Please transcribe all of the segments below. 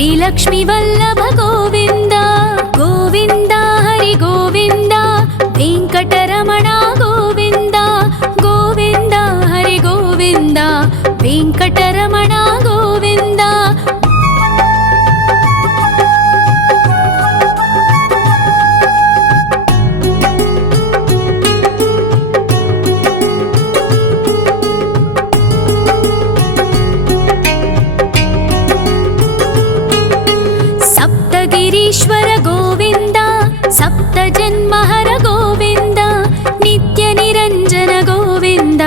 श्रीलक्ष्मी वल्लभ गोविन्द गोविन्द हरि गोविन्द वेङ्कटरमण गोविन्द गोविन्द हरि गोविन्द वेङ्कटरमण गोविन्द ईश्वर गोविन्द सप्तजन्महर गोविन्द नित्य निरञ्जन गोविन्द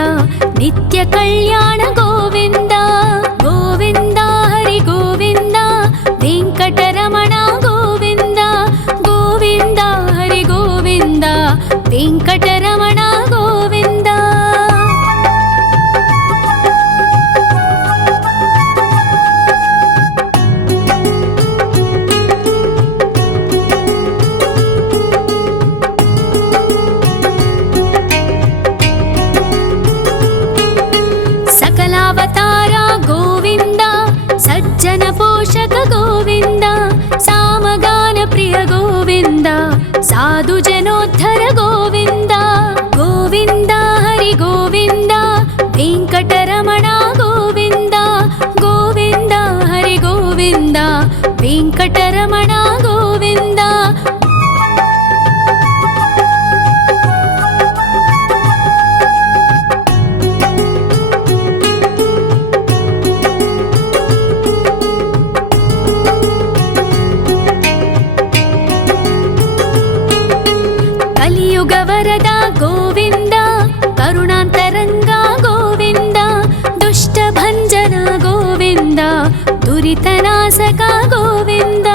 नित्य कल्याण गोविन्द गोविन्द हरि गोविन्द वेङ्कटरमण गोविन्द गोविन्द हरि गोविन्द वेङ्कटरमण गोविन्द सकलावतारा गोविन्द सज्जन पोषक गोविन्द सामगान प्रिय गोविन्द साधु जनोद्धर गोविन्द गोविन्द हरि गोविन्द वेङ्कटरमण गोविन्द गोविन्द हरि गोविन्द वेङ्कटरमण गोविन्द वरद गोविन्द करुणान्तरङ्ग गोविन्द दुष्टभञ्जन गोविन्द दुरितनाशक गोविन्द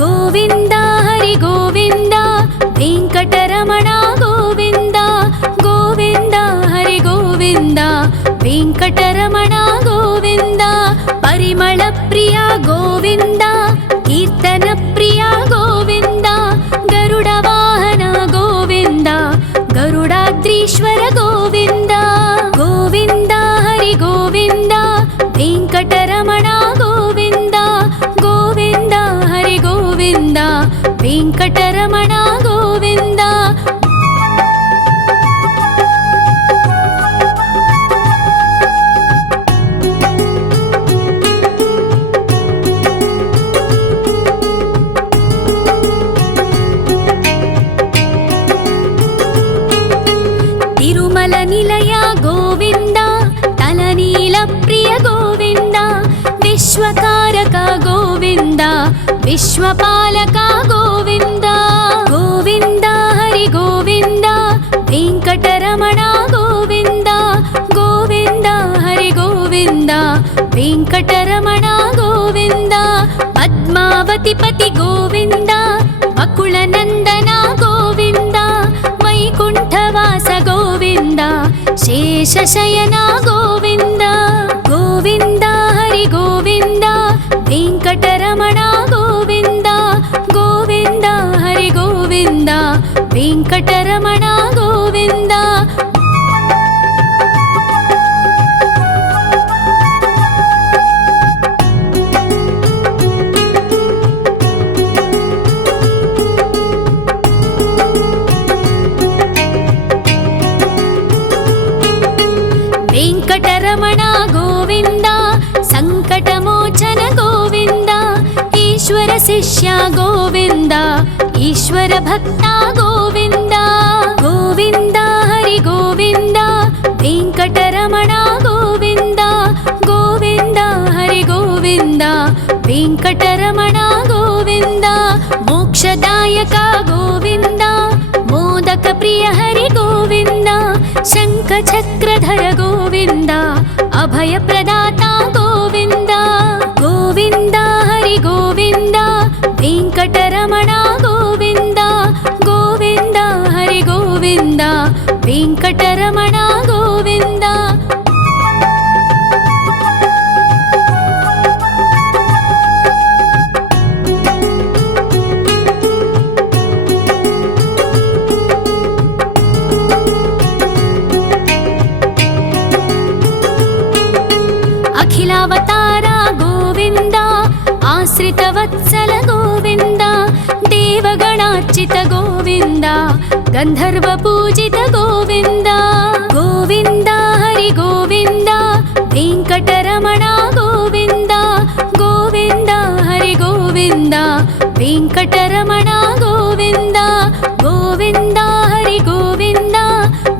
गोविन्द हरि गोविन्द वेङ्कटरमण गोविन्द गोविन्द हरि गोविन्द वेङ्कटरमण गोविन्द परिमल प्रिय गोविन्द कीर्तन प्रिय गोविन्द गरुड वाहन गोविन्द गरुडाद्रीश्वर गोविन्द गोविन्द हरि गोविन्द वेङ्कटरमण गोविन्द गोविन्द हरि गोविन्द वेङ्कटरमण गोविन्द तिरुमल निलय गोविन्द तलनील प्रिय गोविन्द विश्वकारक गोविन्द विश्वपालक गोविन्द गोविन्द हरि गोविन्द वेङ्कटरमण गोविन्द गोविन्द हरि गोविन्द वेङ्कटरमण गोविन्द पद्मावती पति गोविन्द बकुलनन्दन गोविन्द वैकुण्ठवास गोविन्द शेषशयन गोविन्द गोविन्द हरि गोविन्द वेङ्कटरमण गोविन्द गोविन्द हरि गोविन्द वेङ्कटरमण गोविन्द वेङ्कटरमण गोविन्द सङ्कटमोचन गोविन्द ईश्वर शिष्य गोविन्द ईश्वर भक्त गोविन्द गोविन्द हरि गोविन्द वेङ्कटरमण गोविन्द गोविन्द हरि गोविन्द वेङ्कटरमण गोविन्द मोक्षदायक गोविन्द मोदक प्रिय हरि गोविन्द शङ्खचक्रधर गोविन्द अभयप्रदाता गोविन्द गोविन्द हरि गोविन्द वेङ्कटरमण गोविन्द गोविन्द हरि गोविन्द वेङ्कटरमण गोविन्द वत्सल गोविन्द देवगणार्चित गोविन्द गन्धर्वपूजित गोविन्द गोविन्द हरि गोविन्द वेङ्कटरमण गोविन्द गोविन्द हरि गोविन्द वेङ्कटरमण गोविन्द गोविन्द हरि गोविन्द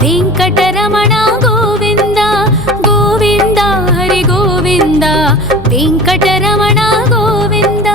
वेङ्कटरमण गोविन्द गोविन्द हरि गोविन्द वेङ्कटरमण गोविन्द।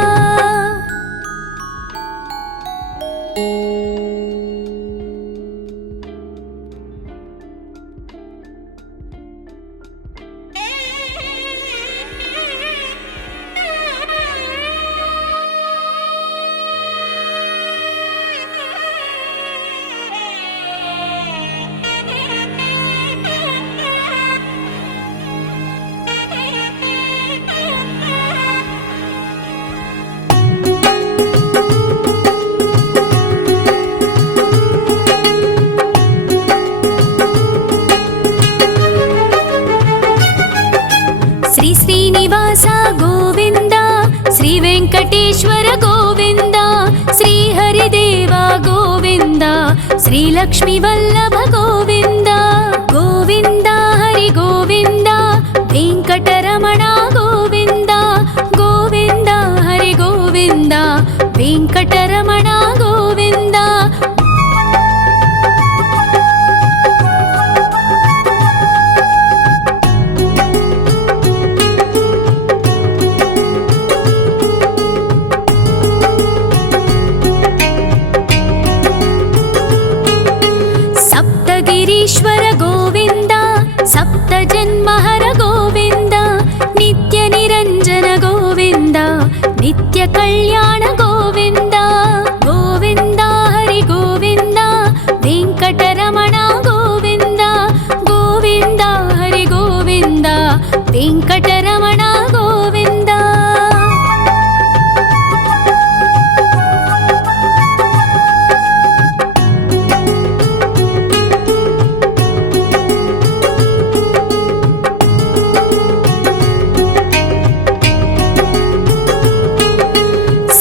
श्री श्रीनिवास गोविन्द श्री वेङ्कटेश्वर गोविन्द श्री हरिदेव गोविन्द श्री लक्ष्मीवल्लभ गोविन्द गोविन्द हरि गोविन्द वेङ्कटरमण गोविन्द गोविन्द हरि गोविन्द वेङ्कटरमण गोविन्द। सप्तगिरीश्वर गोविन्द सप्तजन्महर गोविन्द नित्यनिरञ्जन गोविन्द नित्यकल्याण गोविन्द गोविन्द हरि गोविन्द वेङ्कटरमण गोविन्द गोविन्द हरि गोविन्द वेङ्कटरमण गोविन्द।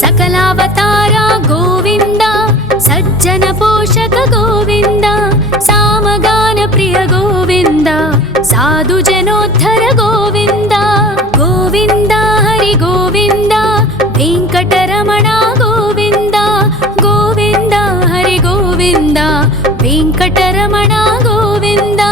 सकलावतारा गोविन्द सज्जन पोषक गोविन्द सामगान प्रिय गोविन्द साधु जनोद्धर गोविन्द गोविन्द हरि गोविन्द वेङ्कटरमण गोविन्द गोविन्द हरि गोविन्द वेङ्कटरमण गोविन्द।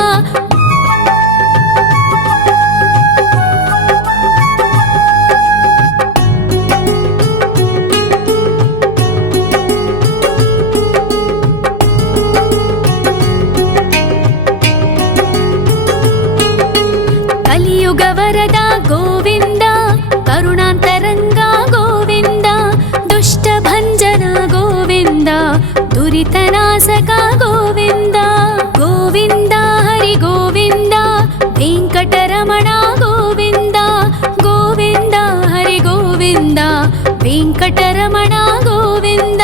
कलियुगवरद गोविन्द करुणान्तरङ्ग गोविन्द दुष्टभञ्जन गोविन्द दुरितनाशक गोविन्द गोविन्द हरि गोविन्द वेङ्कटरमण गोविन्द गोविन्द हरि गोविन्द वेङ्कटरमण गोविन्द।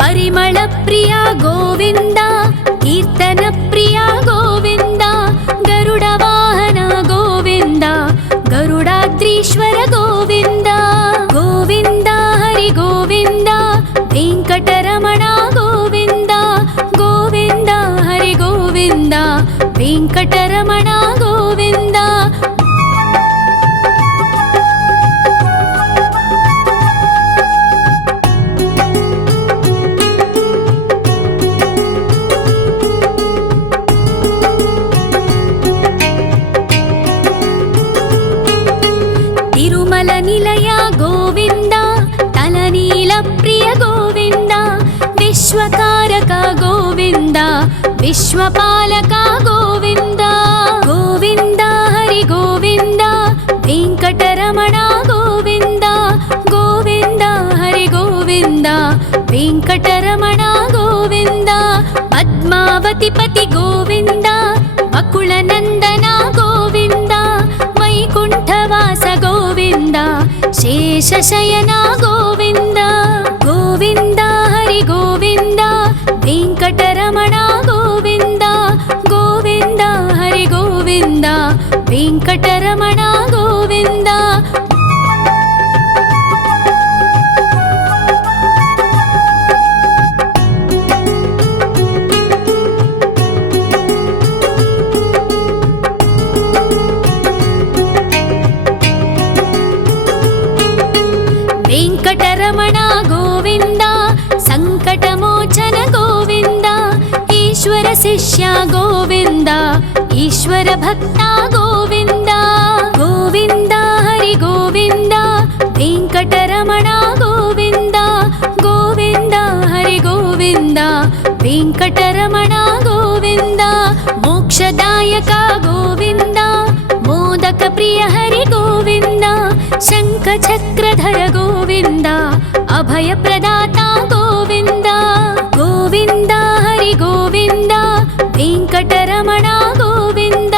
परिमलप्रिय गोविन्द कीर्तनप्रिय गोविन्द गरुडवाहन गोविन्द गरुडाद्रीश्वर गोविन्द गोविन्द हरि गोविन्द वेङ्कटरमण गोविन्द गोविन्द हरि गोविन्द वेङ्कटरमण गोविन्द। तिरुमल निलय गोविन्द तलनील प्रिय गोविन्द विश्वकारक गोविन्द विश्वपालक गोविन्द गोविन्द हरि गोविन्द वेङ्कटरमण गोविन्द गोविन्द हरि गोविन्द वेङ्कटरमण गोविन्द। पद्मावतिपति गोविन्द बकुलनन्दन गोविन्द वैकुण्ठवास गोविन्द शेषशयन गोविन्द गोविन्द हरि गोविन्द वेङ्कटरमण गोविन्द गोविन्द हरि गोविन्द वेङ्कटरमण गोविन्द। వెంకటరమణ గోవింద సంకటమోచన గోవింద ఈశ్వర శిష్య గోవింద ఈశ్వర భక్త గోవింద గోవింద హరి గోవింద వెంకటరమణ గోవింద గోవింద హరి గోవింద వెంకటరమణ గోవింద మోక్షదాయక గోవింద మోదక ప్రియ హరి గోవింద శంఖ చక్రధర గోవింద అభయ ప్రదాత గోవింద గోవింద హరి గోవింద వెంకటరమణ గోవింద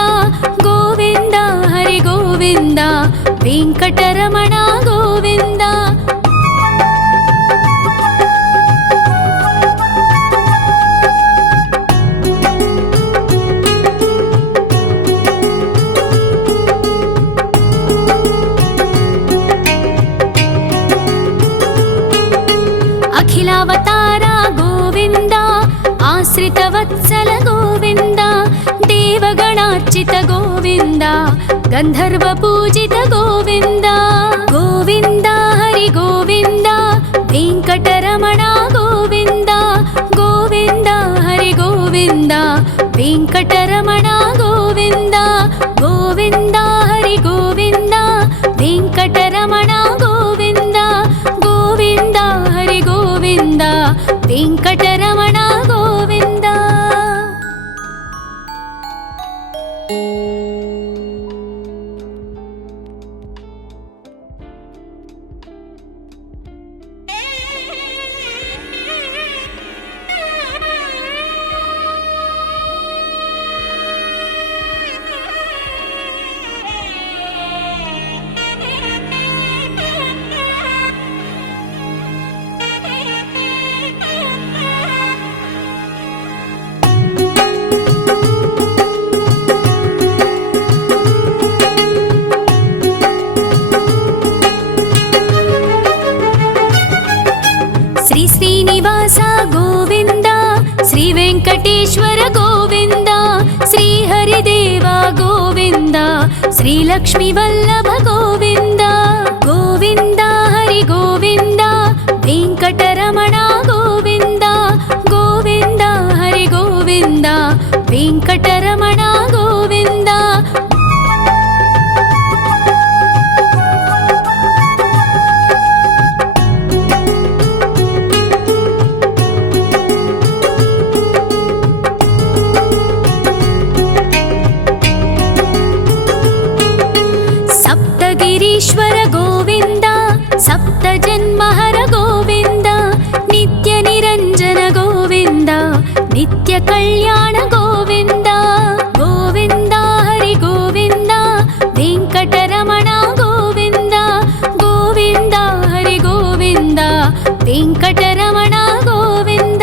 గోవింద హరి గోవింద వెంకటరమణ గోవింద అఖిలావతార గోవింద ఆశ్రిత వత్సల గోవింద దేవగణార్చిత గోవింద గంధర్వ పూజిత గోవింద గోవింద హరి గోవింద వెంకటరమణ గోవింద గోవింద హరి గోవింద వెంకటరమణ గోవింద గోవింద హరి గోవింద వెంకటరమణ గోవింద గోవింద హరి గోవింద వెంకటరమణ గోవింద శ్రీ శ్రీనివాస గోవింద శ్రీ వెంకటేశ్వర గోవింద శ్రీ హరిదేవ గోవింద శ్రీ లక్ష్మీ వల్లభ గోవింద గోవింద హరి గోవింద వెంకటరమణ గోవింద గోవింద హరి గోవింద వెంకటరమణ గోవింద సప్తగిరీశ్వర గోవింద సప్త జన్మహర గోవింద నిత్య నిరంజన గోవింద నిత్య కళ్యాణ గోవింద గోవింద హరి గోవింద వెంకటరమణ గోవింద గోవింద హరి గోవింద వెంకటరమణ గోవింద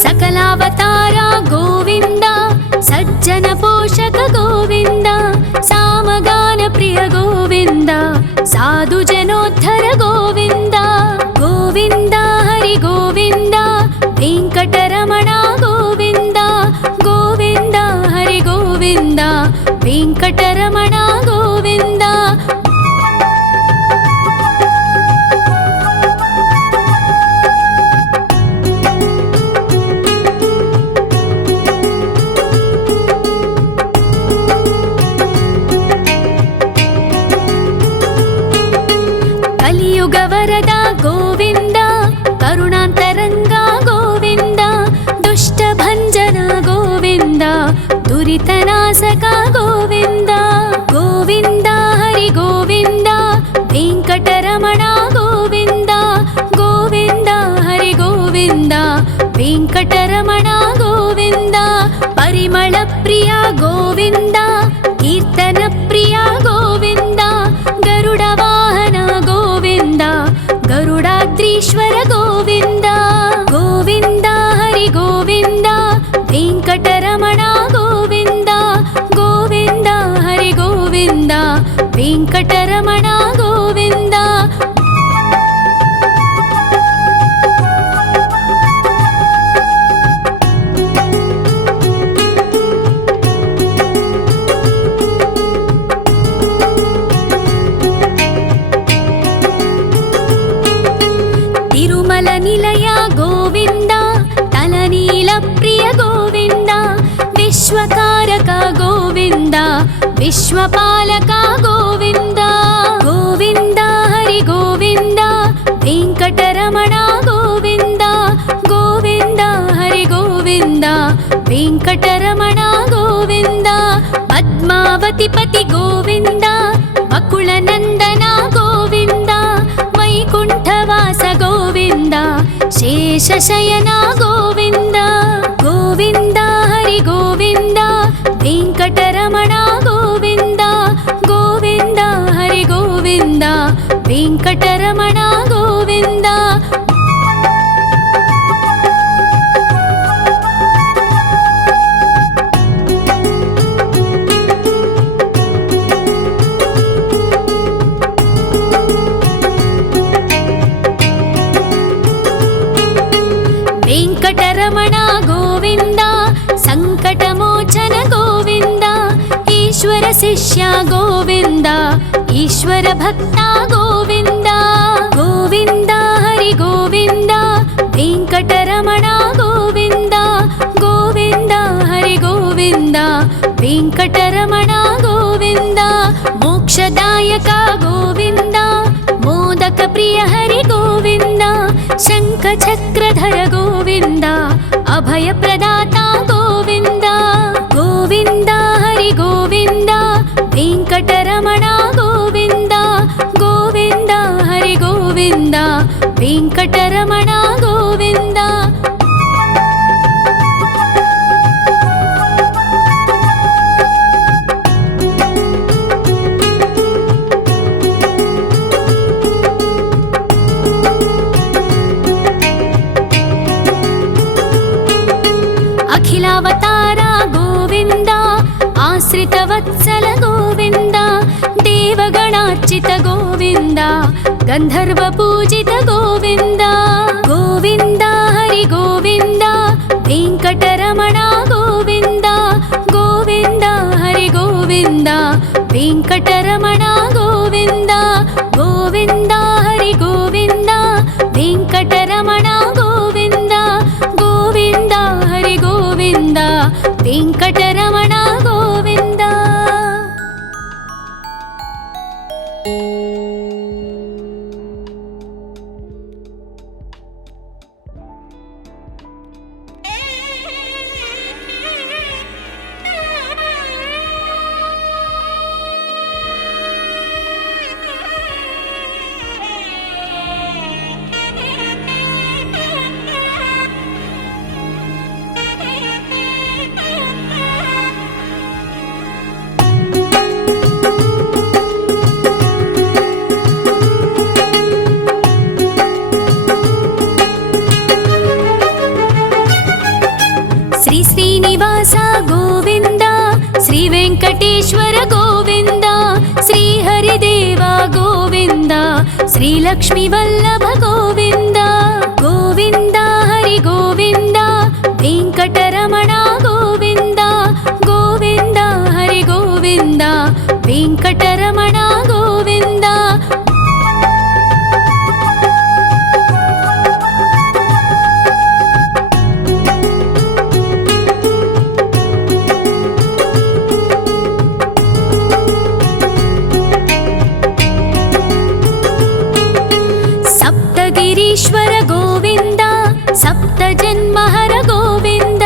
సకలావతార గోవింద సజ్జన పోషక గోవింద సామగాన ప్రియ గోవింద సాధు జనోద్ధర గోవింద గోవింద హరి గోవింద వెంకటరమణ గోవింద గోవింద హరి గోవింద వెంకటరమణ గోవింద కలియుగ వరద గోవింద కరుణాంతరంగ గోవింద దుష్ట భంజన గోవింద దురితనాశక గోవింద గోవింద హరి గోవింద వెంకటరమణ గోవింద గోవింద హరి గోవింద వెంకటరమణ గోవింద పరిమళ ప్రియ గోవింద కీర్తన ప్రియ గోవింద గరుడ వాహన గోవింద గరుడాద్రీశ్వర గోవింద గోవింద హరి గోవింద వెంకటరమణ గోవింద గోవింద హరి గోవింద వెంకటరమణ గోవింద निर्मलनिलय गोविन्द तलनीलप्रिय गोविन्द विश्वकारक गोविन्द विश्वपालक गोविन्द गोविन्द हरि गोविन्द वेङ्कटरमण गोविन्द गोविन्द हरि गोविन्द वेङ्कटरमण गोविन्द पद्मावतिपति गोविन्द वकुलनन्दन गोविन्द वैकुण्ठवास गोविन्द शेषशयन गोविन्द गोविन्द हरि गोविन्द वेङ्कटरमण गोविन्द गोविन्द हरि गोविन्द वेङ्कटरमण गोविन्द वेङ्कटरमण गोविन्द सङ्कटमोचन गोविन्द ईश्वर शिष्य गोविन्द ईश्वर भक्त गोविन्द गोविन्द हरि गोविन्द वेङ्कटरमण गोविन्द गोविन्द हरि गोविन्द वेङ्कटरमण गोविन्द मोक्षदायक गोविन्द मोदक प्रिय हरि गोविन्द शङ्खचक्रधर गोविन्द अभयप्रदाता गोविन्द गोविन्द हरि गोविन्द वेङ्कटरमण गोविन्द गोविन्द हरि गोविन्द वेङ्कटरमण गोविन्द अखिलावतार गोविन्द आश्रितवत्सल गोविन्द देवगणार्चित गोविन्द गन्धर्वपूजित गोविन्द गोविन्द हरि गोविन्द वेङ्कटरमण गोविन्द गोविन्द हरि गोविन्द वेङ्कटरमण गोविन्द गोविन्द हरि गोविन्द वेङ्कटरमण गोविन्द गोविन्द हरि गोविन्द वेङ्कटरमण गोविन्द श्री श्रीनिवास गोविन्द श्री वेङ्कटेश्वर गोविन्द श्री हरिदेव गोविन्द श्री लक्ष्मीवल्लभ गोविन्द गोविन्द हरि गोविन्द वेङ्कटरमण गोविन्द गोविन्द हरि गोविन्द वेङ्कटरमण गोविन्द ईश्वर गोविन्द सप्तजन्महर गोविन्द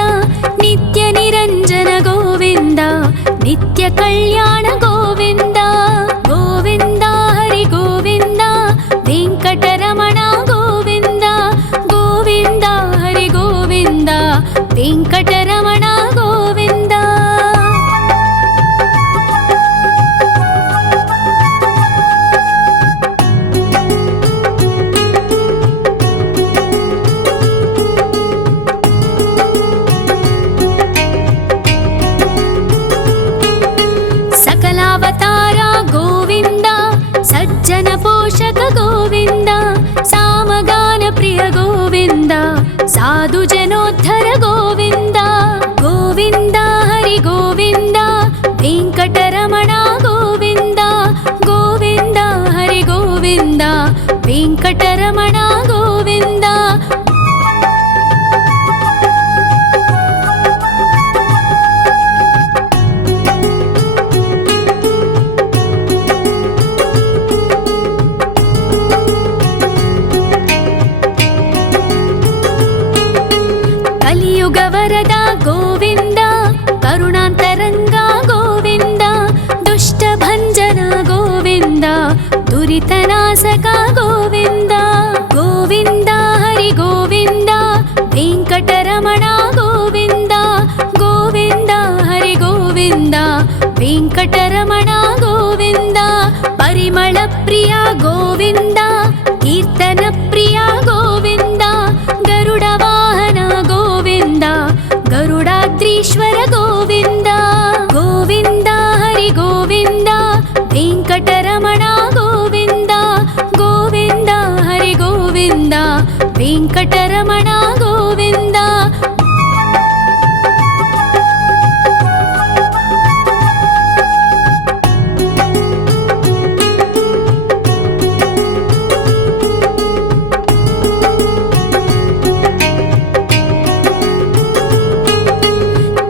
नित्यनिरञ्जन गोविन्द नित्यकल्याण गोविन्द गोविन्द हरि गोविन्द वेङ्कटरमण गोविन्द गोविन्द हरि गोविन्द वेङ्कटरमण गोविन्द सकलावतार गोविन्द सज्जन पोषक गोविन्द सामगान प्रिय गोविन्द साधु जनोद्धर गोविन्द गोविन्द हरि गोविन्द वेङ्कटरमण गोविन्द गोविन्द हरि गोविन्द वेङ्कटरमण गोविन्द ವರದ ಗೋವಿಂದ ಕರುಣಾಂತರಂಗ ಗೋವಿಂದ ದುಷ್ಟಭಂಜನ ಗೋವಿಂದ ದುರಿತನಾಶಕ ಗೋವಿಂದ ಗೋವಿಂದ ಹರಿ ಗೋವಿಂದ ವೆಂಕಟರಮಣ ಗೋವಿಂದ ಗೋವಿಂದ ಹರಿ ಗೋವಿಂದ ವೆಂಕಟರಮಣ ಗೋವಿಂದ ಪರಿಮಳ ಪ್ರಿಯ ಗೋವಿಂದ ಕೀರ್ತನ ಪ್ರಿಯ ಗೋವಿಂದ ಗರುಡ ವಾಹನ ಗೋವಿಂದ ಗರುಡಾದ್ರೀಶ್ವರ ಗೋವಿಂದ ಗೋವಿಂದ ಹರಿ ಗೋವಿಂದ ವೆಂಕಟರಮಣ ಗೋವಿಂದ ಗೋವಿಂದ ಹರಿ ಗೋವಿಂದ ವೆಂಕಟರಮಣ ಗೋವಿಂದ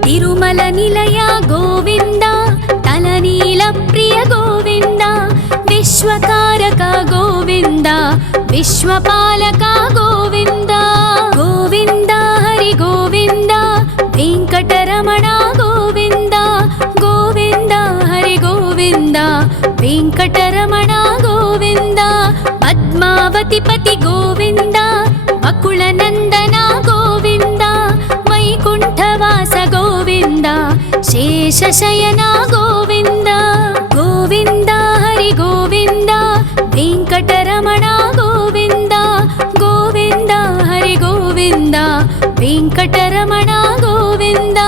ತಿರುಮಲ ನಿಲಯ ಗೋವಿಂದ ತಲನೀಲ ಪ್ರಿಯ ಗೋವಿಂದ ವಿಶ್ವಕಾರಕ ಗೋವಿಂದ ವಿಶ್ವಪಾಲಕ ಗೋವಿಂದ ಗೋವಿಂದ ಹರಿ ಗೋವಿಂದ ವೆಂಕಟರಮಣ ಗೋವಿಂದ ಗೋವಿಂದ ಹರಿ ಗೋವಿಂದ ವೆಂಕಟರಮಣ ಗೋವಿಂದ ಪದ್ಮಾವತಿ ಪತಿ ಗೋವಿಂದ ಅಕುಳನಂದನ ಗೋವಿಂದ ವೈಕುಂಠವಾಸ ಗೋವಿಂದ ಶೇಷಶಯನ ಗೋವಿಂದ ಗೋವಿಂದ ಹರಿ ಗೋವಿಂದ ವೆಂಕಟರಮಣ ಗೋವಿಂದ ಗೋವಿಂದ ಹರಿ ಗೋವಿಂದ ವೆಂಕಟರಮಣ ಗೋವಿಂದ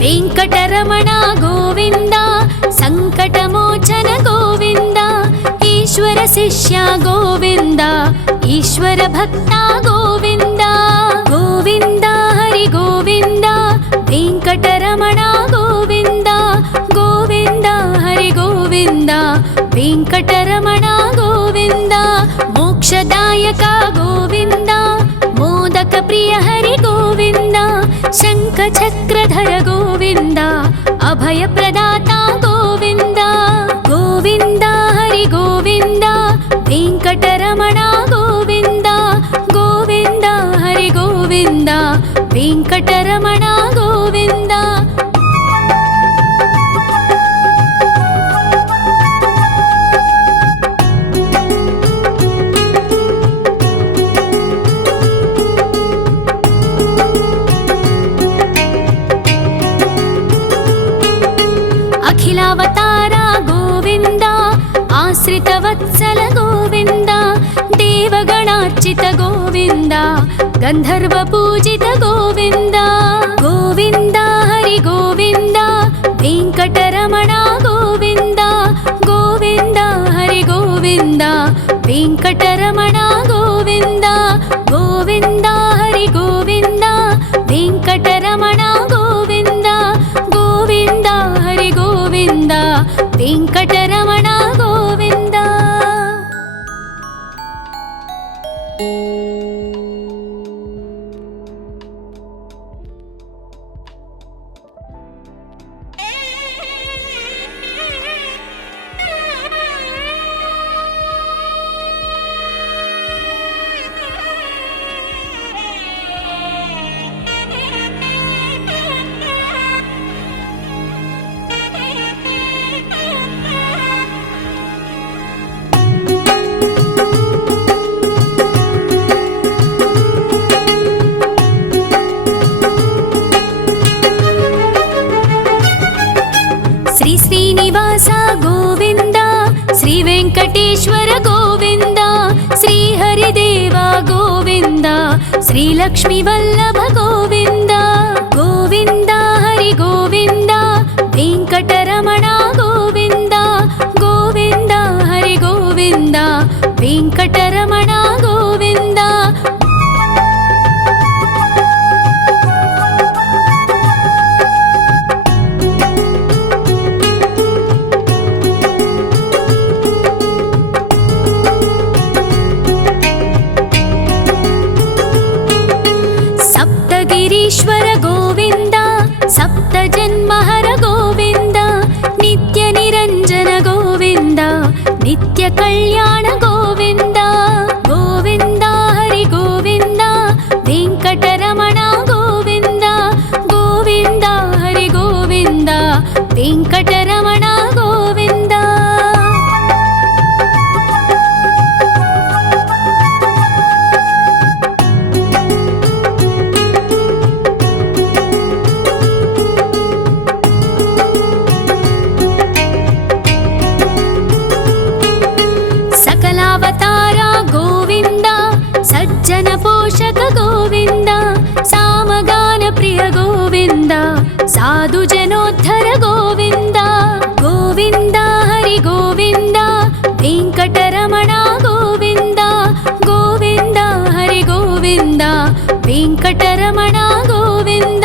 ವೆಂಕಟರಮಣ ಗೋವಿಂದ ಸಂಕಟಮೋಚನ ಗೋವಿಂದ ಈಶ್ವರ ಶಿಷ್ಯ ಗೋವಿಂದ ಈಶ್ವರ ಭಕ್ತ ಗೋವಿಂದ ಗೋವಿಂದ ಹರಿ ಗೋವಿಂದ ವೆಂಕಟರಮಣ ಗೋವಿಂದ ಗೋವಿಂದ ಹರಿ ಗೋವಿಂದ ವೆಂಕಟರಮಣ ಗೋವಿಂದ ಮೋಕ್ಷದಾಯಕ ಗೋವಿಂದ ಮೋದಕ ಪ್ರಿಯ ಹರಿ ಗೋವಿಂದ ಶಂಖ ಚಕ್ರಧರ ಗೋವಿಂದ ಅಭಯ ಪ್ರದಾತ ಗೋವಿಂದ ಗೋವಿಂದ ಹರಿ ಗೋವಿಂದ ವೆಂಕಟರಮಣ ಗೋವಿಂದ ಗೋವಿಂದ ಹರಿ ಗೋವಿಂದ ವೆಂಕಟರಮಣ ಗೋವಿಂದ ಅಖಿಲಾವತಾರ ಗೋವಿಂದ ಆಶ್ರಿತ ವತ್ಸಲ ಗೋವಿಂದ ದೇವಗಣಾರ್ಚಿತ ಗೋವಿಂದ ಗಂಧರ್ವ ಪೂಜಿತ ಗೋವಿಂದ ಗೋವಿಂದ ಹರಿ ಗೋವಿಂದ ವೆಂಕಟರಮಣ ಗೋವಿಂದ ಗೋವಿಂದ ಹರಿ ಗೋವಿಂದ ವೆಂಕಟರಮಣ ಗೋವಿಂದ ಗೋವಿಂದ ಹರಿ ಗೋವಿಂದ ವೆಂಕಟರಮಣ ಗೋವಿಂದ ಗೋವಿಂದ ಹರಿ ಗೋವಿಂದ ವೆಂಕಟರಮಣ ಗೋವಿಂದ ಶ್ರೀನಿವಾಸ ಗೋವಿಂದ ಶ್ರೀ ವೆಂಕಟೇಶ್ವರ ಗೋವಿಂದ ಶ್ರೀ ಹರಿದೇವ ಗೋವಿಂದ ಶ್ರೀ ಲಕ್ಷ್ಮೀ ವಲ್ಲಭ ಗೋವಿಂದ ಗೋವಿಂದ ಹರಿ ಗೋವಿಂದ ವೆಂಕಟರಮಣ ಗೋವಿಂದ ಗೋವಿಂದ ಹರಿ ಗೋವಿಂದ ವೆಂಕಟರಮಣ ಗೋವಿಂದ कल्याण गोविन्द गोविन्द हरि गोविन्द वेङ्कटरमण गोविन्द गोविन्द हरि गोविन्द वेङ्कटरमण गोविन्द। सकलावतार गोविन्द सज्जन पोषक गोविन्द सामगान प्रिय गोविन्द साधु जनोद्धर गोविन्द गोविन्द हरि गोविन्द वेङ्कटरमण गोविन्द गोविन्द हरि गोविन्द वेङ्कटरमण गोविन्द।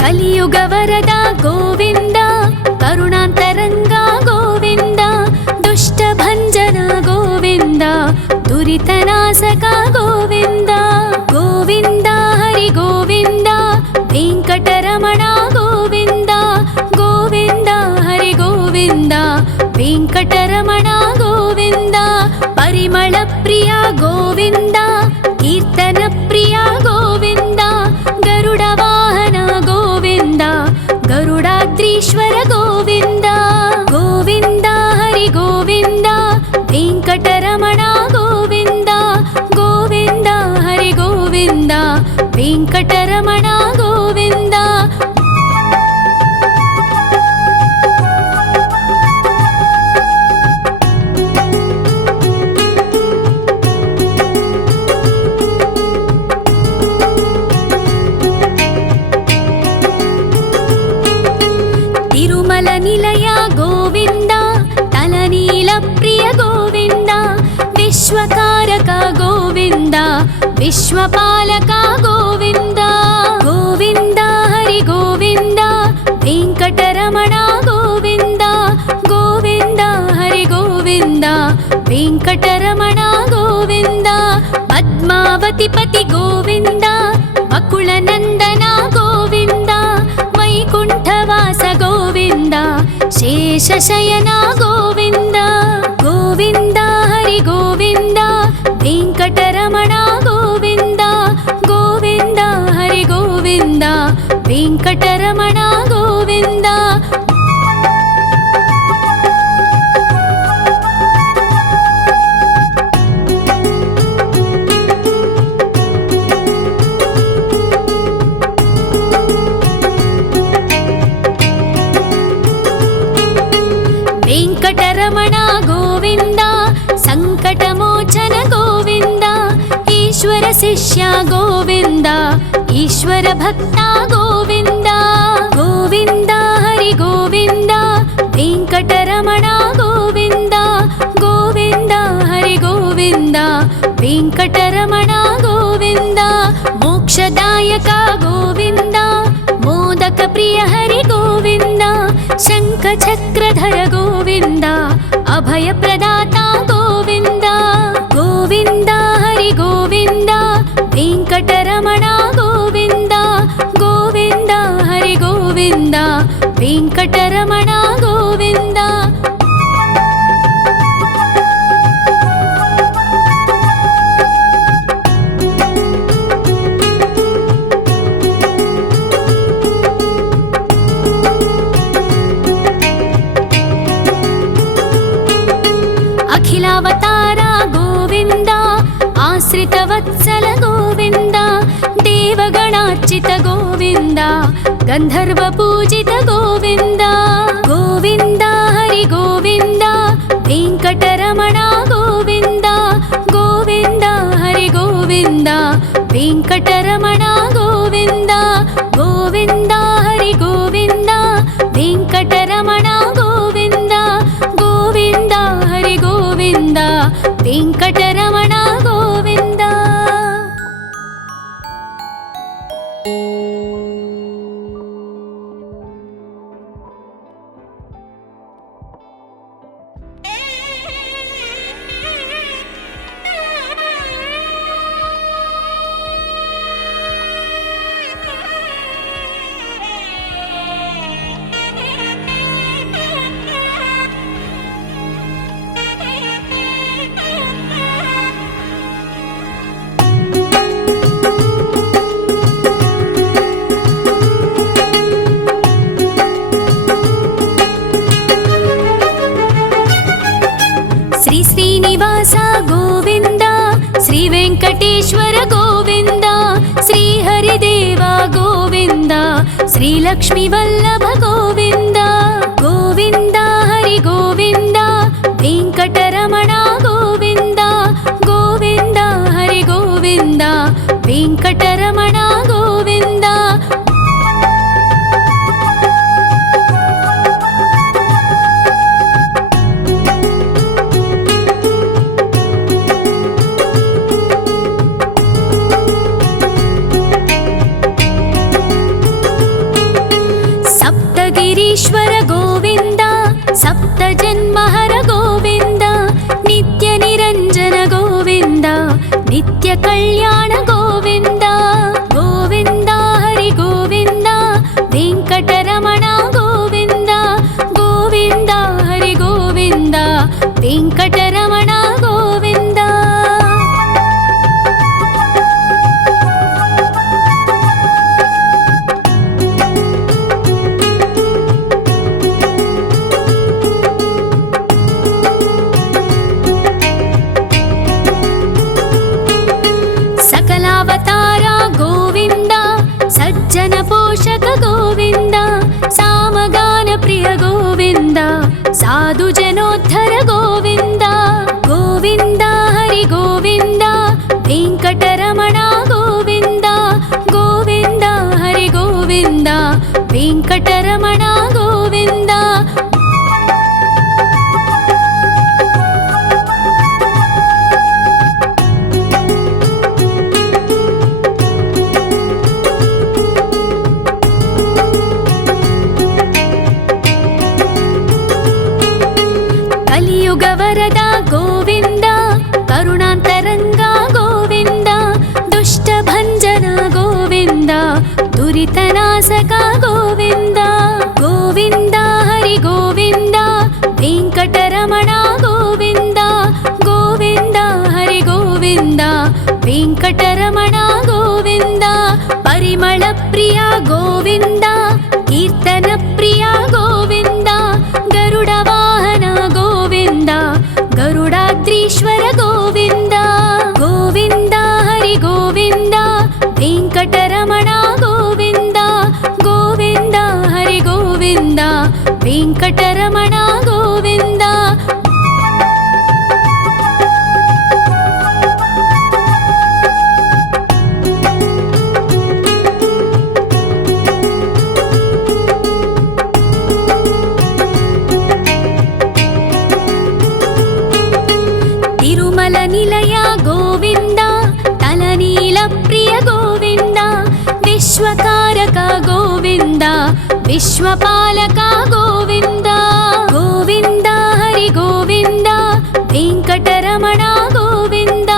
कलियुग वरद गोविन्द करुणान्तरङ्ग गोविन्द दुष्टभञ्जन गोविन्द दुरितनाशक गोविन्द गोविन्द हरि गोविन्द वेङ्कटरमण गोविन्द गोविन्द हरि गोविन्द वेङ्कटरमण गोविन्द। परिमल प्रिय गोविन्द कीर्तन प्रिय गोविन्द गरुड वाहन गोविन्द गरुडाद्रीश्वर गोविन्द गोविन्द हरि गोविन्द वेङ्कटरमण गोविन्द गोविन्द हरि गोविन्द वेङ्कटरमण गोविन्द। तिरुमल निलय गोविन्द तलनील प्रिय गोविन्द विश्वकारक गोविन्द विश्वपालक गोविन्द गोविन्द हरि गोविन्द वेङ्कटरमण गोविन्द गोविन्द हरि गोविन्द वेङ्कटरमण गोविन्द। पद्मावति पति गोविन्द बकुलनन्दन गोविन्द वैकुण्ठवास गोविन्द शेषशयन गोविन्द गोविन्द हरि गोविन्द वेङ्कटरमण गोविन्द गोविन्द हरि गोविन्द वेङ्कटरमण गोविन्द। वेङ्कटरमण गोविन्द सङ्कटमोचन गोविन्द ईश्वर शिष्य गोविन्द ईश्वर भक्त गोविन्द गोविन्द हरि गोविन्द वेङ्कटरमण गोविन्द गोविन्द हरि गोविन्द वेङ्कटरमण गोविन्द। मोक्षदायक गोविन्द मोदक प्रिय हरि गोविन्द शङ्खचक्रधर गोविन्द अभयप्रदाता गोविन्द गोविन्द हरि गोविन्द वेङ्कटरमण गोविन्द गोविन्द हरि गोविन्द वेङ्कटरमण गोविन्द। अखिलावतार गोविन्द आश्रितवत्सल गोविन्द देवगणार्चित गोविन्द गन्धर्वपूजित गोविन्द गोविन्द हरि गोविन्द वेङ्कटरमण गोविन्द गोविन्द हरि गोविन्द वेङ्कटरमण गोविन्द गोविन्द हरि गोविन्द वेङ्कटरमण गोविन्द गोविन्द हरि गोविन्द वेङ्कटरमण गोविन्द। శ్రీనివాస గోవింద శ్రీ వెంకటేశ్వర గోవింద శ్రీహరిదేవ గోవింద శ్రీలక్ష్మీ వల్లభ గోవింద గోవింద హరి గోవింద వెంకటరమణ గోవింద గోవింద హరి గోవింద వెంకటరమణ గోవింద సప్తగిరీశ్వర గోవింద సప్త జన్మహర గోవింద నిత్య నిరంజన గోవింద నిత్య కళ్యాణ గోవింద గోవింద హరి గోవింద వెంకటరమణ గోవింద గోవింద హరి గోవింద వెంకటరమణ గోవింద సకలావతార గోవింద సజ్జన పోషక గోవింద సామగాన ప్రియ గోవింద సాధు జనోద్ధర గోవింద గోవింద హరి గోవింద వెంకటరమణ గోవింద గోవింద హరి గోవింద వెంకటరమణ గోవింద కలియుగ వరద గోవింద కరుణాంతరంగ గోవింద దుష్ట భంజన గోవింద దురితనాశక గోవింద గోవింద హరి గోవింద వెంకటరమణ గోవింద గోవింద హరి గోవింద వెంకటరమణ గోవింద పరిమళ ప్రియ గోవింద కీర్తన ప్రియ గోవింద గరుడ వాహన గోవింద గరుడాద్రీశ్వర గోవింద గోవింద హరి గోవింద వెంకటరమణ గోవింద గోవింద హరి గోవింద వెంకటరమణ గోవింద తిరుమల నిలయ గోవింద తలనీల ప్రియ గోవింద విశ్వకారక గోవింద విశ్వపాలక గోవింద గోవింద హరి గోవింద వెంకటరమణ గోవింద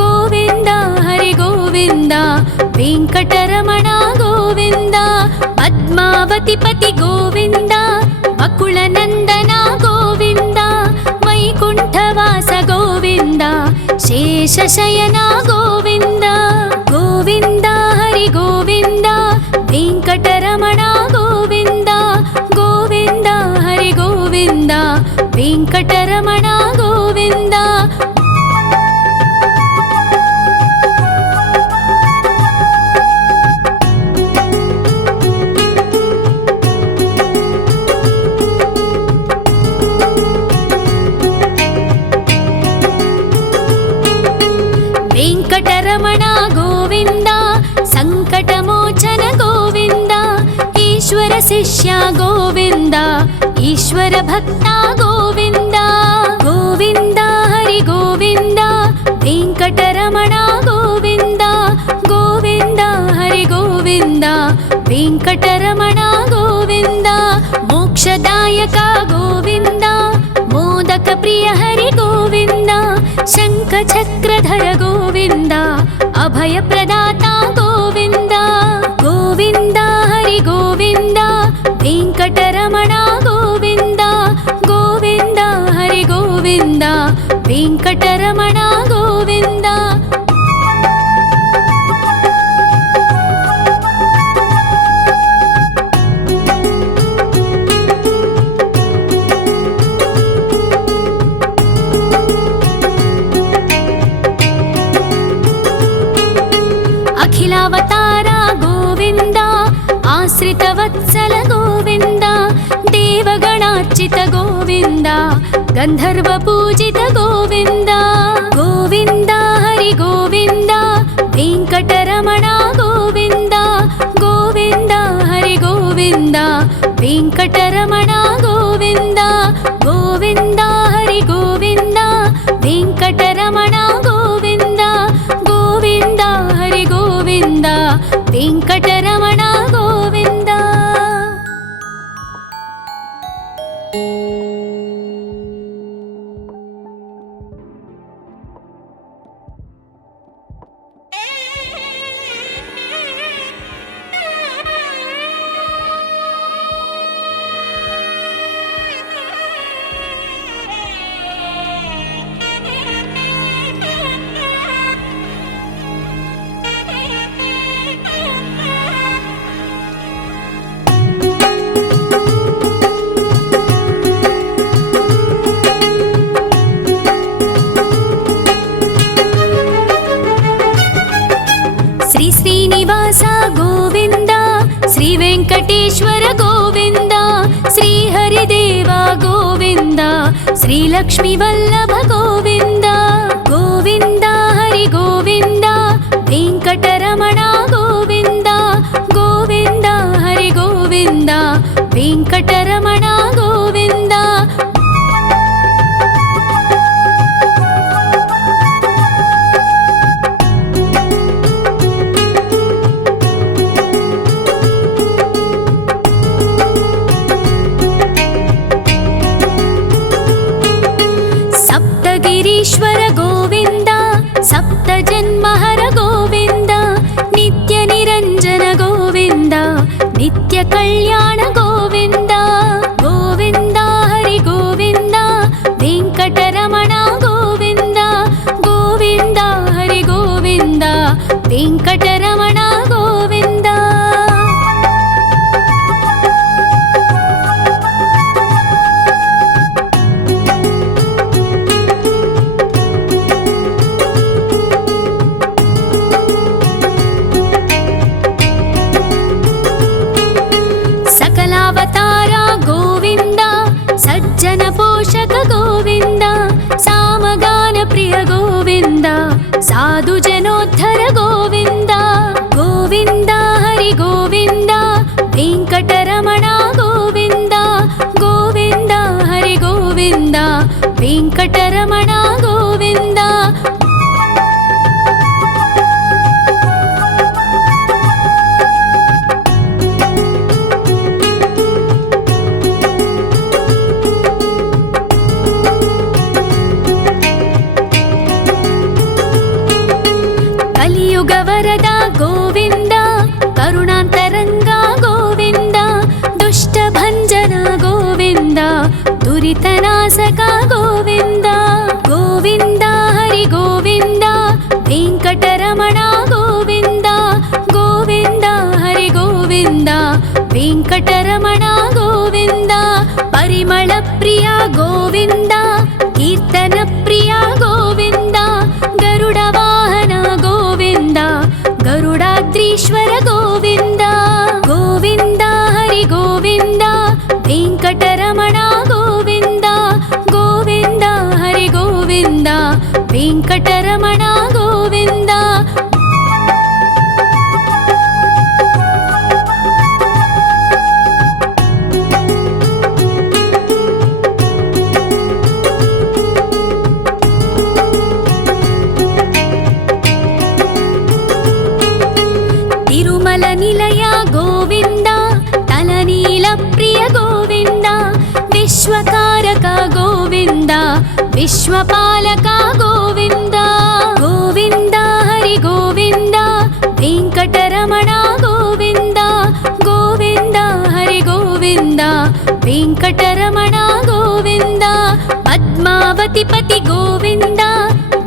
గోవింద హరి గోవింద వెంకటరమణ గోవింద పద్మావతి పతి గోవింద బకుళ నందన గోవింద వైకుంఠవాస గోవింద శేషశయన గోవింద గోవింద హరి గోవింద వెంకటరమణ గోవింద గోవింద హరి గోవింద వెంకటరమణ గోవింద వెంకటరమణ గోవింద సంకటమోచన గోవింద ఈశ్వర శిష్య గోవింద ఈశ్వర భక్త గోవింద గోవింద హరి గోవింద వెంకటరమణ గోవింద గోవింద హరి గోవింద వెంకటరమణ గోవింద మోక్షదాయక గోవింద మోదక ప్రియ హరి గోవింద శంఖ చక్రధర గోవింద అభయ ప్రదాత గోవింద గోవింద హరి గోవింద వెంకటరమణ గోవింద గోవింద హరి గోవింద వెంకటరమణ గోవింద अखिलावतार गोविन्द आश्रितवत्सल गोविन्द देवगणार्चित गोविन्द गन्धर्वपूजित गोविन्द गोविन्द हरि गोविन्द वेङ्कटरमण गोविन्द गोविन्द हरि गोविन्द वेङ्कटरमण गोविन्द गोविन्द हरि गोविन्द वेङ्कटरमण गोविन्द गोविन्द हरि गोविन्द वेङ्कटरमण गोविन्द। श्रीनिवास गोविन्द श्री वेङ्कटेश्वर गोविन्द श्री हरिदेव गोविन्द श्री लक्ष्मीवल्लभ गोविन्द गोविन्द हरि गोविन्द वेङ्कटरमण गोविन्द गोविन्द हरि गोविन्द वेङ्कटरमण गोविन्द। गिरीश्वर गोविन्द सप्तजन्महर गोविन्द नित्य निरञ्जन गोविन्द नित्य कल्याण गोविन्द गोविन्द हरि गोविन्द वेङ्कटरमण गोविन्द गोविन्द हरि गोविन्द वेङ्कटरमण गोविन्द। सकलावतार गोविन्द सज्जन पोषक गोविन्द सामगान प्रिय गोविन्द साधु जनोद्धर गोविन्द गोविन्द हरि गोविन्द वेङ्कटरमण गोविन्द गोविन्द हरि गोविन्द वेङ्कटरमण गोविन्द। कलियुगवरद गोविन्द करुणान्तरङ्ग गोविन्द दुष्टभञ्जन गोविन्द दुरितनाशक गोविन्द गोविन्द हरि गोविन्द वेङ्कटरमण गोविन्द गोविन्द हरि गोविन्द वेङ्कटरमण गोविन्द। परिमल प्रिय गोविन्द कीर्तन प्रिय गोविन्द गरुड वाहन गोविन्द गरुडाद्रीश्वर गोविन्द गोविन्द हरि गोविन्द वेङ्कटरमण गोविन्द गोविन्द हरि गोविन्द वेङ्कटरमण गोविन्द। तिरुमल निलय गोविन्द तलनील प्रिय गोविन्द विश्वकारक गोविन्द विश्वपालक गोविन्द गोविन्द हरि गोविन्द वेङ्कटरमण गोविन्द गोविन्द हरि गोविन्द वेङ्कटरमण गोविन्द। पद्मावतिपति गोविन्द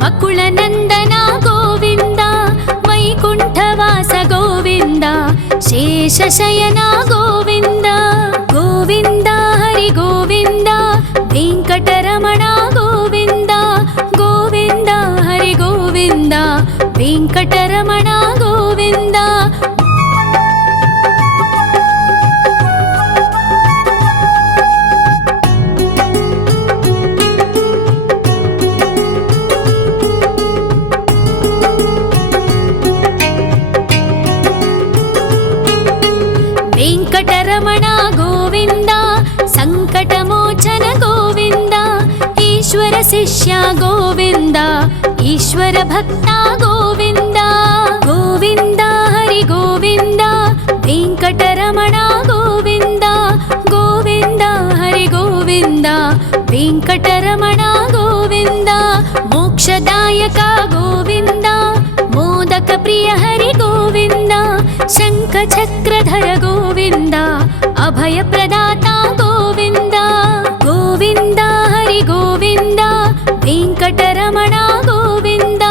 वकुलनन्दन गोविन्द वैकुण्ठवास गोविन्द शेषशयन गोविन्द गोविन्द हरि गोविन्द वेङ्कटरमण गोविन्द गोविन्द हरि गोविन्द वेङ्कटरमण गोविन्द। ಗೋವಿಂದ. ವೆಂಕಟರಮಣ ಗೋವಿಂದ, ಸಂಕಟಮೋಚನ ಗೋವಿಂದ, ಈಶ್ವರ ಶಿಷ್ಯ ಗೋವಿಂದ, ಈಶ್ವರ ಭಕ್ತ ಗೋವಿಂದ. ಗೋವಿಂದ ಹರಿ ಗೋವಿಂದ, ವೆಂಕಟರಮಣ ಗೋವಿಂದ, ಗೋವಿಂದ ಹರಿ ಗೋವಿಂದ, ವೆಂಕಟರಮಣ ಗೋವಿಂದ. ಮೋಕ್ಷದಾಯಕ ಗೋವಿಂದ, ಮೋದಕ ಪ್ರಿಯ ಹರಿ ಗೋವಿಂದ, ಶಂಖ ಚಕ್ರಧರ ಗೋವಿಂದ, ಅಭಯ ಪ್ರದಾತ ಗೋವಿಂದ. ಗೋವಿಂದ ಹರಿ ಗೋವಿಂದ, ವೆಂಕಟರಮಣ ಗೋವಿಂದ,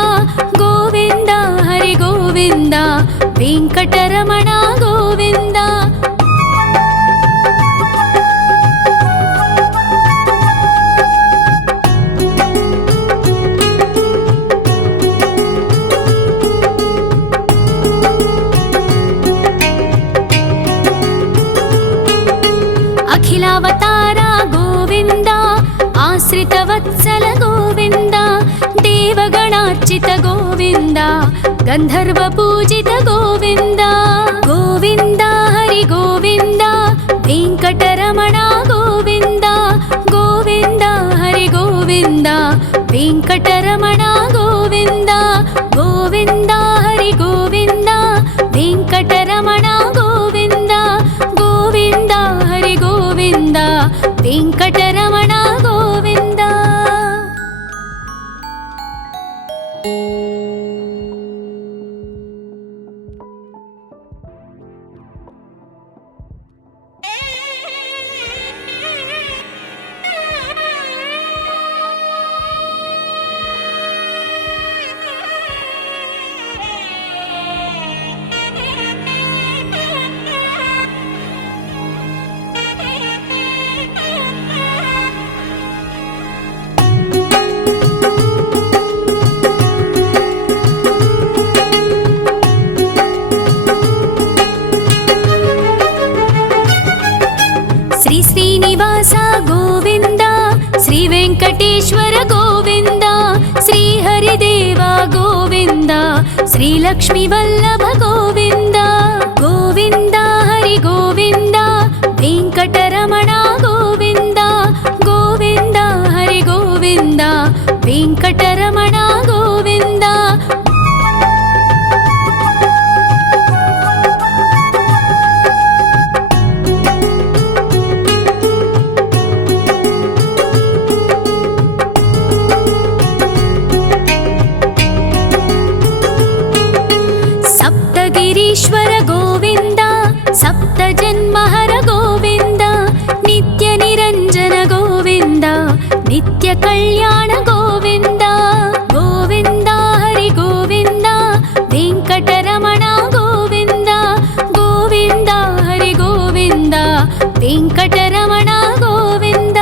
ಗೋವಿಂದ ಹರಿ ಗೋವಿಂದ, ವೆಂಕಟರಮಣ ಗೋವಿಂದ. ಅಖಿಲಾವತಾರ ಗೋವಿಂದ, ಆಶ್ರಿತ ವತ್ಸಲ ಗೋವಿಂದ, ದೇವಗಣಾರ್ಚಿತ ಗೋವಿಂದ, ಗಂಧರ್ವ ಪೂಜಿತ ಗೋವಿಂದ. ಗೋವಿಂದ ಹರಿ ಗೋವಿಂದ, ವೆಂಕಟರಮಣ ಗೋವಿಂದ, ಗೋವಿಂದ ಹರಿ ಗೋವಿಂದ, ವೆಂಕಟರಮಣ ಗೋವಿಂದ. ಗೋವಿಂದ ಹರಿ ಗೋವಿಂದ, ವೆಂಕಟರಮಣ ಗೋವಿಂದ, ಗೋವಿಂದ ಹರಿ ಗೋವಿಂದ, ವೆಂಕಟರಮಣ ಗೋವಿಂದ. ಶ್ರೀ ಶ್ರೀನಿವಾಸ ಗೋವಿಂದ, ಶ್ರೀ ವೆಂಕಟೇಶ್ವರ ಗೋವಿಂದ, ಶ್ರೀ ಹರಿದೇವ ಗೋವಿಂದ, ಶ್ರೀ ಲಕ್ಷ್ಮೀ ವಲ್ಲಭ ಗೋವಿಂದ. ಗೋವಿಂದ ಹರಿ ಗೋವಿಂದ, ವೆಂಕಟರಮಣ ಗೋವಿಂದ, ಗೋವಿಂದ ಹರಿ ಗೋವಿಂದ, ವೆಂಕಟರಮಣ ಗೋವಿಂದ. ಸಪ್ತಗಿರೀಶ್ವರ ಗೋವಿಂದ, ಸಪ್ತ ಜನ್ಮಹರ ಗೋವಿಂದ, ನಿತ್ಯ ನಿರಂಜನ ಗೋವಿಂದ, ನಿತ್ಯ ಕಲ್ಯಾಣ ಗೋವಿಂದ. ಗೋವಿಂದ ಹರಿ ಗೋವಿಂದ, ವೆಂಕಟರಮಣ ಗೋವಿಂದ, ಗೋವಿಂದ ಹರಿ ಗೋವಿಂದ, ವೆಂಕಟರಮಣ ಗೋವಿಂದ.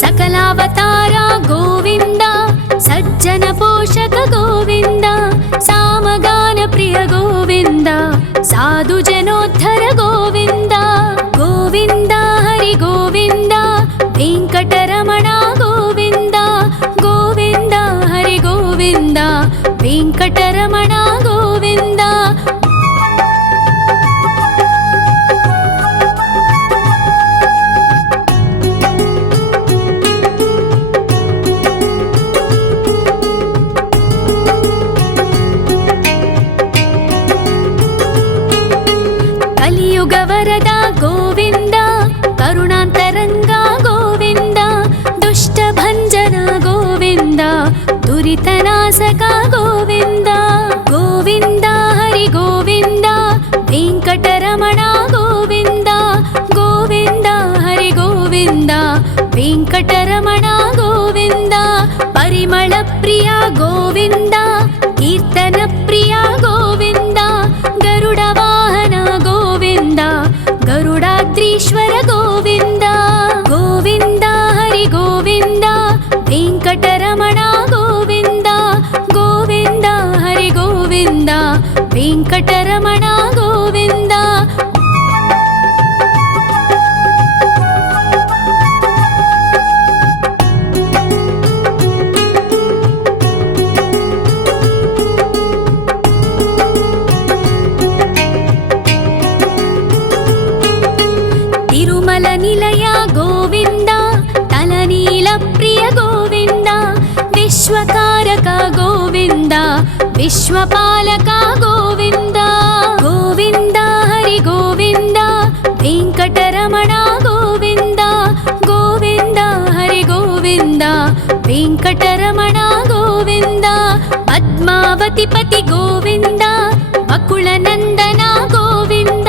ಸಕಲಾವತಾರ ಗೋವಿಂದ, ಸಜ್ಜನ ಪೋಷಕ ಗೋವಿಂದ, ಸಾಮಗಾನ ಪ್ರಿಯ ಗೋವಿಂದ, ಸಾಧು ಜನೋದ್ಧರ ಗೋವಿಂದ. ಗೋವಿಂದ ಹರಿ ಗೋವಿಂದ, ವೆಂಕಟರಮಣ ಗೋವಿಂದ, ಗೋವಿಂದ ಹರಿ ಗೋವಿಂದ, ವೆಂಕಟರಮಣ ಗೋವಿಂದ. ಕಲಿಯುಗ ವರದ ಗೋವಿಂದ, ಕರುಣಾಂತರಂಗ ಗೋವಿಂದ, ದುಷ್ಟ ಭಂಜನ ಗೋವಿಂದ, ದುರಿತನಾಶಕ ಗೋವಿಂದ. ಗೋವಿಂದ ಹರಿ ಗೋವಿಂದ, ವೆಂಕಟರಮಣ ಗೋವಿಂದ, ಗೋವಿಂದ ಹರಿ ಗೋವಿಂದ, ವೆಂಕಟರಮಣ ಗೋವಿಂದ. ಪರಿಮಳ ಪ್ರಿಯ ಗೋವಿಂದ, ಕೀರ್ತನ ಪ್ರಿಯ अखिलप्रिय गोविन्द विश्वकारक गोविन्द विश्वपालक गोविन्द गोविन्द हरि गोविन्द वेङ्कटरमण गोविन्द गोविन्द हरि गोविन्द वेङ्कटरमण गोविन्द पद्मावतिपति गोविन्द अकुलनन्दन गोविन्द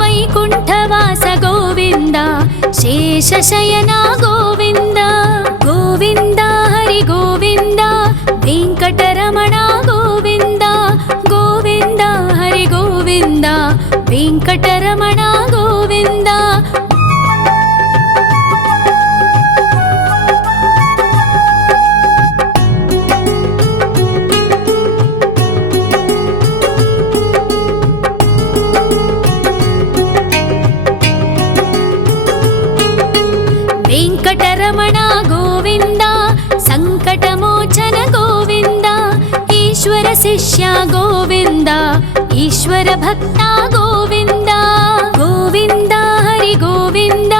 वैकुण्ठवास गोविन्द शेषशयन गोविन्द गोविन्द हरि गोविन्द वेङ्कटरमण गोविन्द गोविन्द हरि गोविन्द वेङ्कटरमण गोविन्द वेङ्कटरमण गोविन्द सङ्कटमोचन गोविन्द ईश्वर शिष्य गोविन्द ईश्वर भक्ता गोविन्द गोविन्द हरि गोविन्द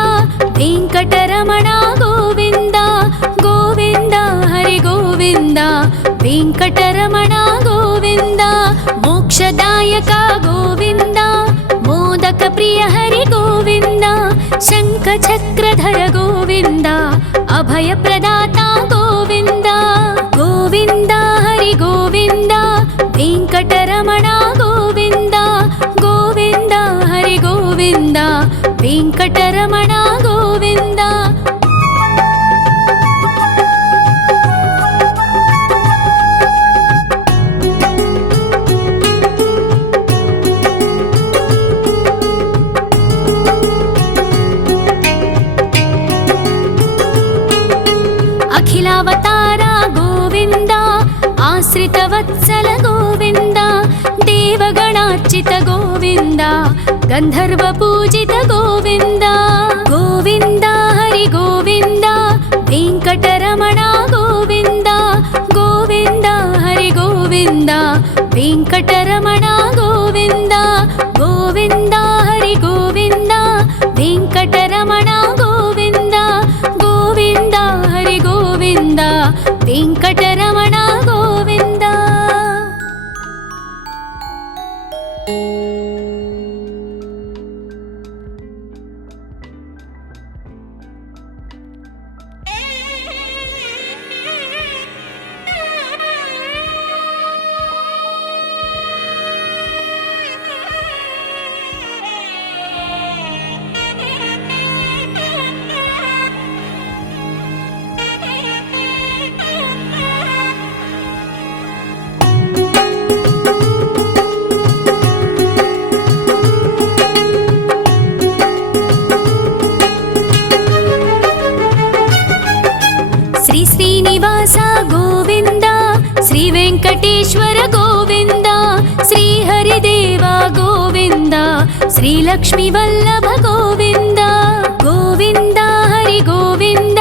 वेङ्कटरमण गोविन्द गोविन्द हरि गोविन्द वेङ्कटरमण गोविन्द मोक्षदायक गोविन्द मोदक प्रिय हरि गोविन्द शङ्खचक्रधर गोविन्द अभयप्रदाता गोविन्द गोविन्द हरि गोविन्द वेङ्कटरमण गोविन्द गोविन्द हरि गोविन्द वेङ्कटरमण गोविन्द अखिलावतार गोविन्द आश्रितवत्सल गोविन्द देवगणार्चित गोविन्द गन्धर्वपूजित गोविन्द गोविन्द हरि गोविन्द वेङ्कटरमण गोविन्द गोविन्द हरि गोविन्द वेङ्कटरमण गोविन्द गोविन्द हरि गोविन्द वेङ्कटरमण गोविन्द गोविन्द हरि गोविन्द वेङ्कटरमण गोविन्द श्री श्रीनिवास गोविन्द श्री वेङ्कटेश्वर गोविन्द श्री हरिदेव गोविन्द श्री लक्ष्मीवल्लभ गोविन्द गोविन्द हरि गोविन्द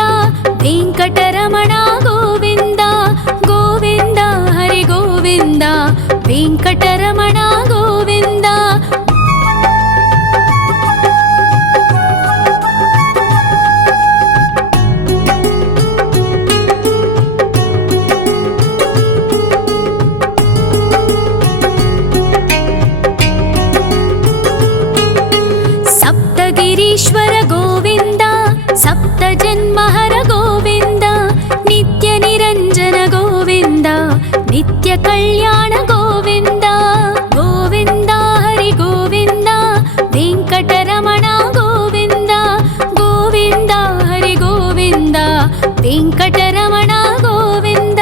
वेङ्कटरमण गोविन्द गोविन्द हरि गोविन्द वेङ्कटरमण गोविन्द ईश्वर गोविन्द सप्तजन्महर गोविन्द नित्यनिरञ्जन गोविन्द नित्यकल्याण गोविन्द गोविन्द हरि गोविन्द वेङ्कटरमण गोविन्द गोविन्द हरि गोविन्द वेङ्कटरमण गोविन्द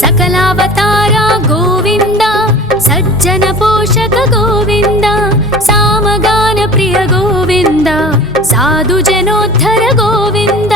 सकलावतार गोविन्द सज्जन पोषक गोविन्द सामगान प्रिय गोविन्द साधु जनोद्धर गोविन्द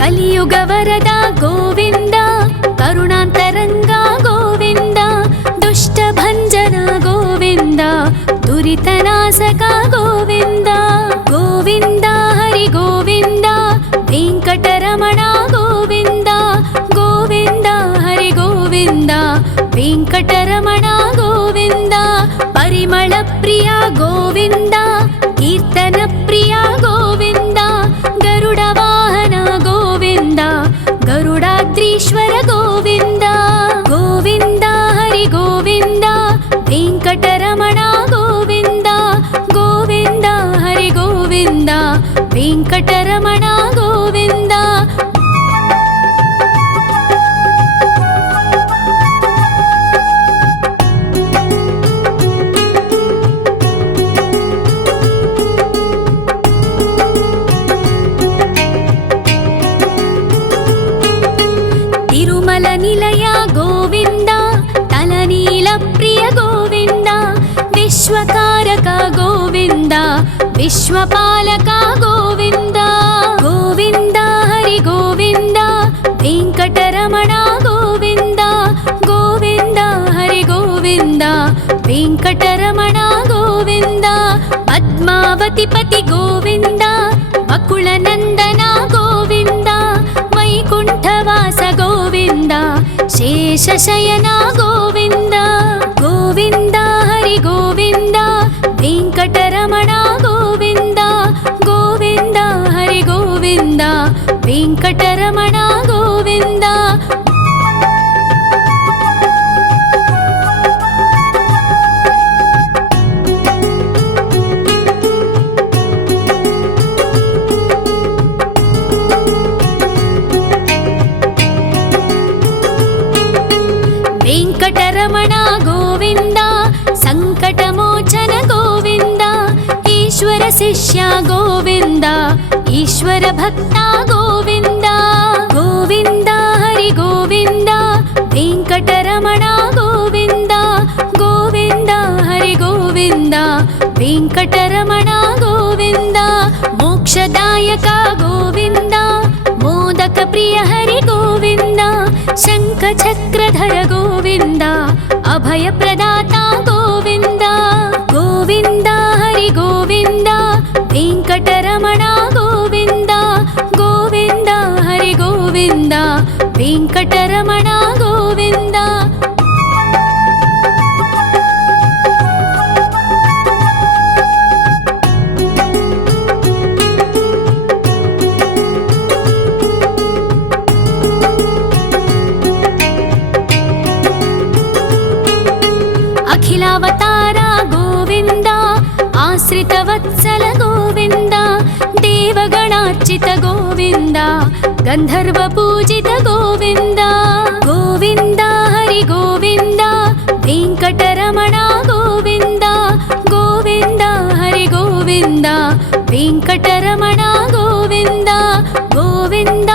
కలియుగ వరద గోవింద కరుణాంతరంగ గోవింద దుష్ట భంజన గోవింద దురితనాశక గోవింద గోవింద హరి గోవింద వెంకటరమణ గోవింద గోవింద హరి గోవింద వెంకటరమణ గోవింద పరిమళ ప్రియ గోవింద కీర్తన ప్రియ గోవింద గరుడ వాహన గోవింద గరుడాద్రీశ్వర గోవింద గోవింద హరి గోవింద వెంకటరమణ గోవింద గోవింద హరి గోవింద వెంకటరమణ గోవింద తిరుమల నిలయ గోవింద తలనీల ప్రియ గోవింద విశ్వకారక గోవింద విశ్వపాలక గోవింద గోవింద హరి గోవింద వెంకటరమణ గోవింద గోవింద హరి గోవింద వెంకటరమణ గోవింద పద్మావతి పతి గోవింద అకుల నందన గోవింద వైకుంఠవాస గోవింద శేషశయన గోవింద గోవింద హరి గోవింద వెంకటరమణ గోవింద గోవింద హరి గోవింద వెంకటరమణ గోవింద వెంకటరమణ గోవింద సంకటమోచన గోవింద ఈశ్వర శిష్య గోవింద ఈశ్వర భక్త గోవింద గోవింద హరి గోవింద వెంకటరమణ గోవింద గోవింద హరి గోవింద వెంకటరమణ గోవింద మోక్షదాయక గోవింద మోదక ప్రియ హరి గోవింద శంఖ చక్రధర గోవింద అభయ ప్రదాత గోవింద గోవింద హరి గోవింద వెంకటరమణ గోవింద గోవింద హరి గోవింద వెంకటరమణ గోవింద అఖిలావతార గోవింద ఆశ్రిత వత్సల గోవింద దేవగణార్చిత గోవింద గంధర్వ పూజిత గోవింద గోవింద హరి గోవింద వెంకటరమణ గోవింద గోవింద హరి గోవింద వెంకటరమణ గోవింద గోవింద